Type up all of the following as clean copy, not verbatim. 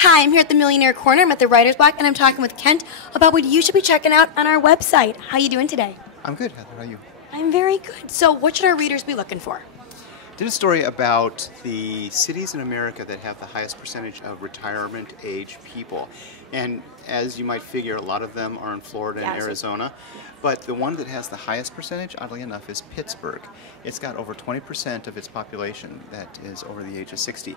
Hi, I'm here at the Millionaire Corner. I'm at the Writer's Block, and I'm talking with Kent about what you should be checking out on our website. How you doing today? I'm good, Heather. How are you? I'm very good. So what should our readers be looking for? Did a story about the cities in America that have the highest percentage of retirement age people. And as you might figure, a lot of them are in Florida and Arizona. But the one that has the highest percentage, oddly enough, is Pittsburgh. It's got over 20% of its population that is over the age of 60.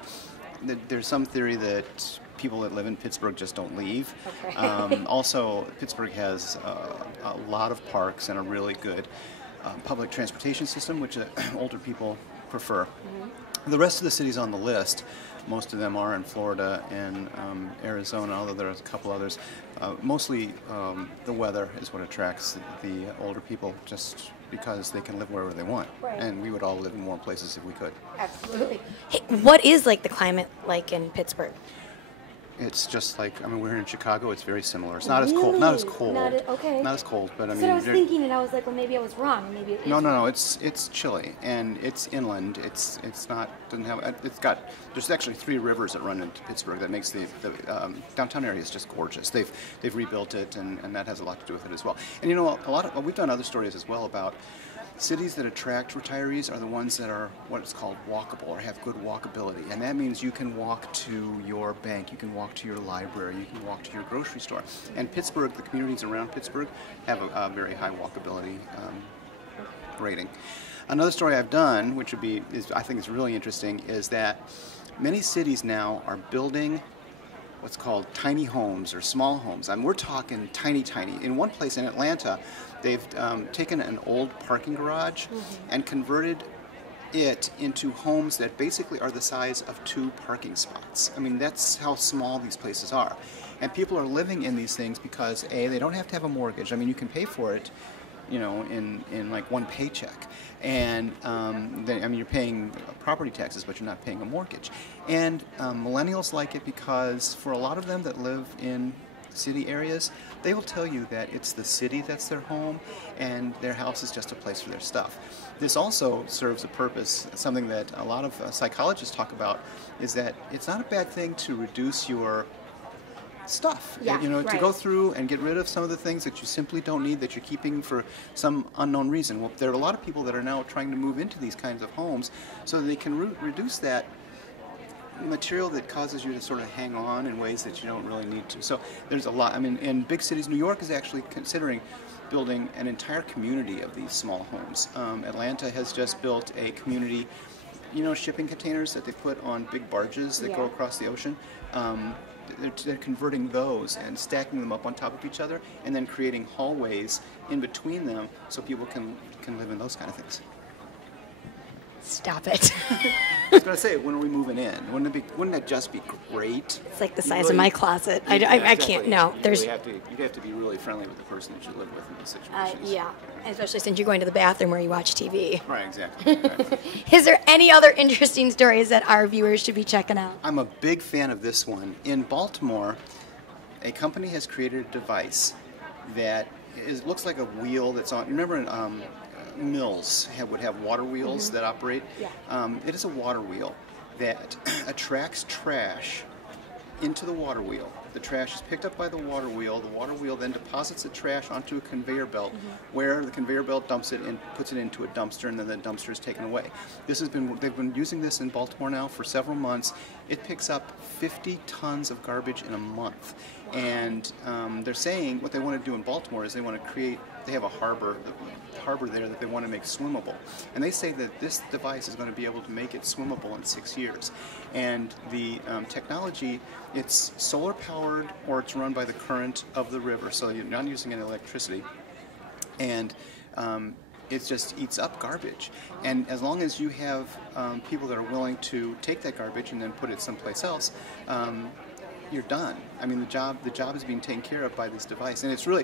There's some theory that people that live in Pittsburgh just don't leave. Okay. Also, Pittsburgh has a lot of parks and a really good public transportation system, which older people prefer. Mm-hmm. The rest of the cities on the list, most of them are in Florida and Arizona, although there's a couple others. Mostly the weather is what attracts the older people, just because they can live wherever they want. Right. And we would all live in warm places if we could. Absolutely. Hey, what is the climate like in Pittsburgh? It's just like, we're here in Chicago. It's very similar. It's not as cold. Not as cold. Okay. Not as cold, but I was thinking, and I was like, well, maybe I was wrong. Maybe it is. No. It's chilly, and it's inland. It's not doesn't have. There's actually 3 rivers that run into Pittsburgh that makes the downtown area is just gorgeous. They've rebuilt it, and that has a lot to do with it as well. And we've done other stories as well about cities that attract retirees are the ones that are what it's called walkable or have good walkability. And that means you can walk to your bank, you can walk to your library, you can walk to your grocery store. And Pittsburgh, the communities around Pittsburgh have a very high walkability rating. Another story I've done, which I think is really interesting, is that many cities now are building what's called tiny homes or small homes. We're talking tiny. In one place in Atlanta, they've taken an old parking garage and converted it into homes that basically are the size of 2 parking spots. That's how small these places are. And people are living in these things because, A, they don't have to have a mortgage. You can pay for it, in like one paycheck. And you're paying property taxes, but you're not paying a mortgage. And millennials like it because for a lot of them that live in city areas, they will tell you that it's the city that's their home and their house is just a place for their stuff. This also serves a purpose, something that a lot of psychologists talk about, is that it's not a bad thing to reduce your stuff, to go through and get rid of some of the things that you simply don't need, that you're keeping for some unknown reason. Well, there are a lot of people that are now trying to move into these kinds of homes so that they can reduce that material that causes you to sort of hang on in ways that you don't really need to. So there's a lot. In big cities, New York is actually considering building an entire community of these small homes. Atlanta has just built a community, shipping containers that they put on big barges that go across the ocean. They're converting those and stacking them up on top of each other and then creating hallways in between them so people can live in those kind of things. Stop it. I was going to say, when are we moving in? Wouldn't that just be great? It's like the size of my closet. I can't, no. You have to be really friendly with the person that you live with in these situations. Yeah, especially since you're going to the bathroom where you watch TV. Right, exactly. Is there any other interesting stories that our viewers should be checking out? I'm a big fan of this one. In Baltimore, a company has created a device that looks like a wheel that's on. Remember in mills would have water wheels that operate? Yeah. It is a water wheel that attracts trash into the water wheel. The trash is picked up by the water wheel. The water wheel then deposits the trash onto a conveyor belt where the conveyor belt dumps it and puts it into a dumpster, and then the dumpster is taken away. They've been using this in Baltimore now for several months. It picks up 50 tons of garbage in a month. Wow. And they're saying what they want to do in Baltimore is they have a harbor there that they want to make swimmable. And they say that this device is going to be able to make it swimmable in 6 years. And the technology, it's solar powered or it's run by the current of the river, so you're not using any electricity. And it just eats up garbage. And as long as you have people that are willing to take that garbage and then put it someplace else, you're done. The job is being taken care of by this device, and it's really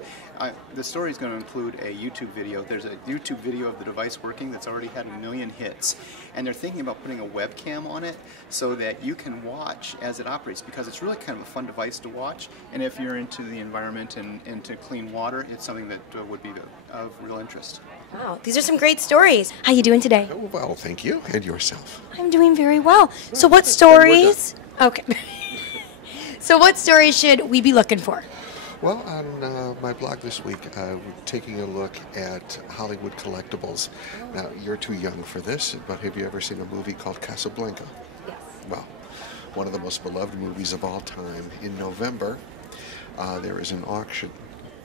the story is going to include a YouTube video. There's a YouTube video of the device working that's already had 1 million hits, and they're thinking about putting a webcam on it so that you can watch as it operates, because it's really kind of a fun device to watch. And if you're into the environment and into clean water, it's something that would be of real interest. Wow, these are some great stories. How you doing today? Oh, well, thank you. And yourself? I'm doing very well. So what stories? Okay. So what stories should we be looking for? Well, on my blog this week, we're taking a look at Hollywood collectibles. Now, you're too young for this, but have you ever seen a movie called Casablanca? Yes. Well, one of the most beloved movies of all time. In November, there is an auction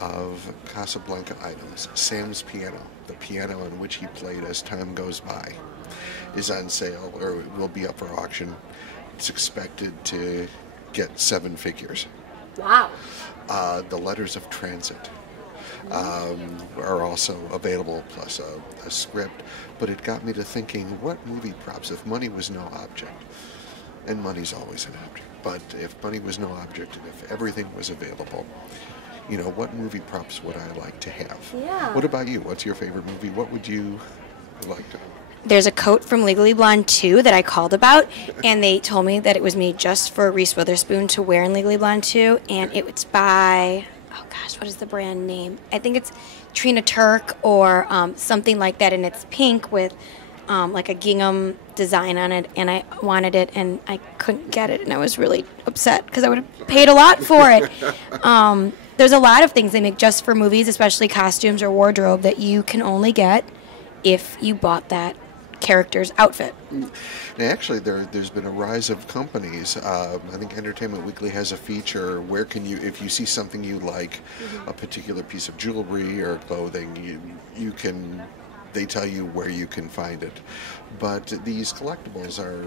of Casablanca items. Sam's piano, the piano on which he played as time goes by, is on sale, or will be up for auction. It's expected to get 7 figures. Wow. The letters of transit are also available, plus a script. But it got me to thinking, what movie props, if money was no object, and money's always an object, but if money was no object and if everything was available, you know, what movie props would I like to have? Yeah. What about you? What's your favorite movie? What would you like to have? There's a coat from Legally Blonde 2 that I called about, and they told me that it was made just for Reese Witherspoon to wear in Legally Blonde 2, and it's by, oh gosh, what is the brand name? I think it's Trina Turk or something like that, and it's pink with like a gingham design on it, and I wanted it, and I couldn't get it, and I was really upset because I would have paid a lot for it. There's a lot of things they make just for movies, especially costumes or wardrobe, that you can only get if you bought that character's outfit. Now, actually, there's been a rise of companies. I think Entertainment Weekly has a feature where can you, if you see something you like, a particular piece of jewelry or clothing, you can, they tell you where you can find it. But these collectibles are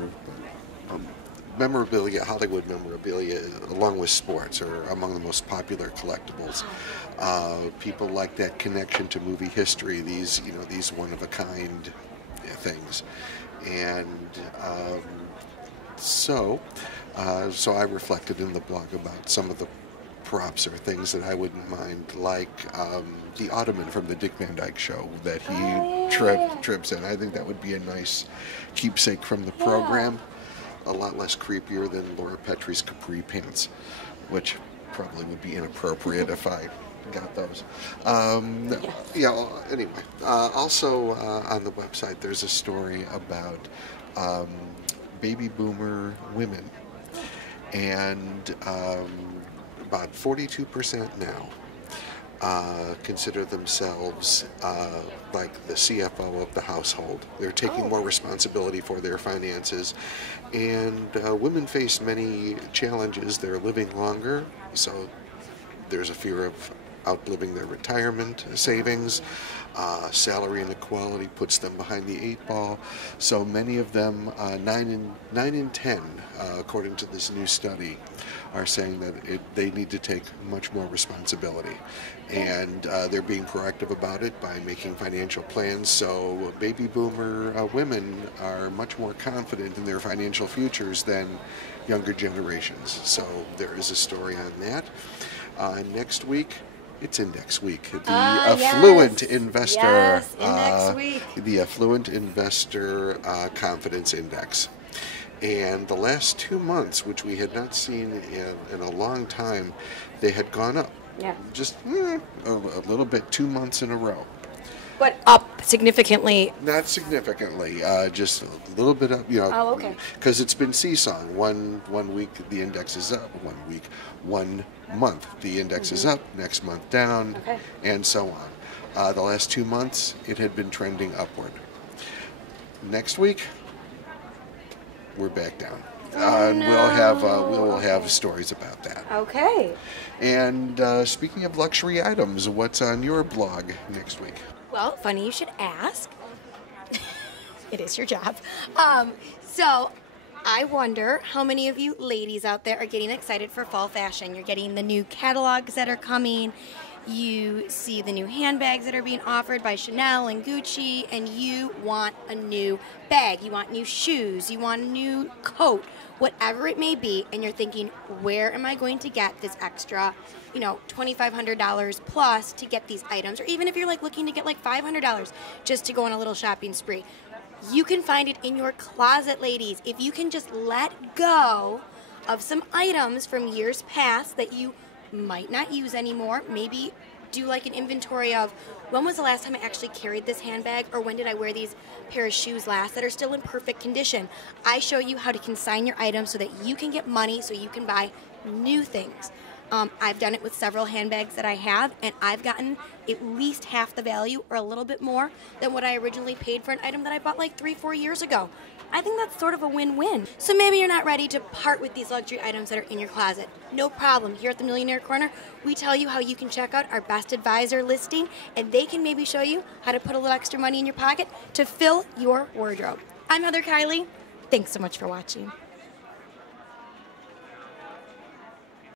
memorabilia, Hollywood memorabilia, along with sports, are among the most popular collectibles. People like that connection to movie history. These one-of-a-kind things, and so I reflected in the blog about some of the props or things that I wouldn't mind, like the Ottoman from the Dick Van Dyke Show that he trips in. I think that would be a nice keepsake from the program. A lot less creepier than Laura Petrie's capri pants, which probably would be inappropriate if I got those. Anyway, also on the website there's a story about baby boomer women, and about 42% now consider themselves like the CFO of the household. They're taking more responsibility for their finances, and women face many challenges. They're living longer, so there's a fear of outliving their retirement savings. Salary inequality puts them behind the 8 ball. So many of them, 9 in 10, according to this new study, are saying that they need to take much more responsibility. And they're being proactive about it by making financial plans. So baby boomer women are much more confident in their financial futures than younger generations. So there is a story on that. Next week, it's Index Week. The Affluent Investor, Index Week. The Affluent Investor Confidence Index. And the last 2 months, which we had not seen in a long time, they had gone up. Yeah. Just a little bit, 2 months in a row. But up significantly. Not significantly, just a little bit up, Oh, okay. Because it's been seesawing. One week the index is up, 1 month the index is up, next month down, and so on. The last 2 months it had been trending upward. Next week we're back down. We will have stories about that. Okay. And speaking of luxury items, what's on your blog next week? Well, funny you should ask. It is your job. So I wonder how many of you ladies out there are getting excited for fall fashion. You're getting the new catalogs that are coming. You see the new handbags that are being offered by Chanel and Gucci, and you want a new bag. You want new shoes. You want a new coat, whatever it may be, and you're thinking, where am I going to get this extra, $2,500 plus to get these items? Or even if you're looking to get $500 just to go on a little shopping spree. You can find it in your closet, ladies. If you can just let go of some items from years past that you might not use anymore, maybe do like an inventory of when was the last time I actually carried this handbag, or when did I wear these pair of shoes last that are still in perfect condition. I show you how to consign your items so that you can get money so you can buy new things. I've done it with several handbags that I have, and I've gotten at least half the value or a little bit more than what I originally paid for an item that I bought like 3-4 years ago. I think that's sort of a win-win. So maybe you're not ready to part with these luxury items that are in your closet. No problem. Here at the Millionaire Corner, we tell you how you can check out our best advisor listing, and they can maybe show you how to put a little extra money in your pocket to fill your wardrobe. I'm Heather Kiley. Thanks so much for watching.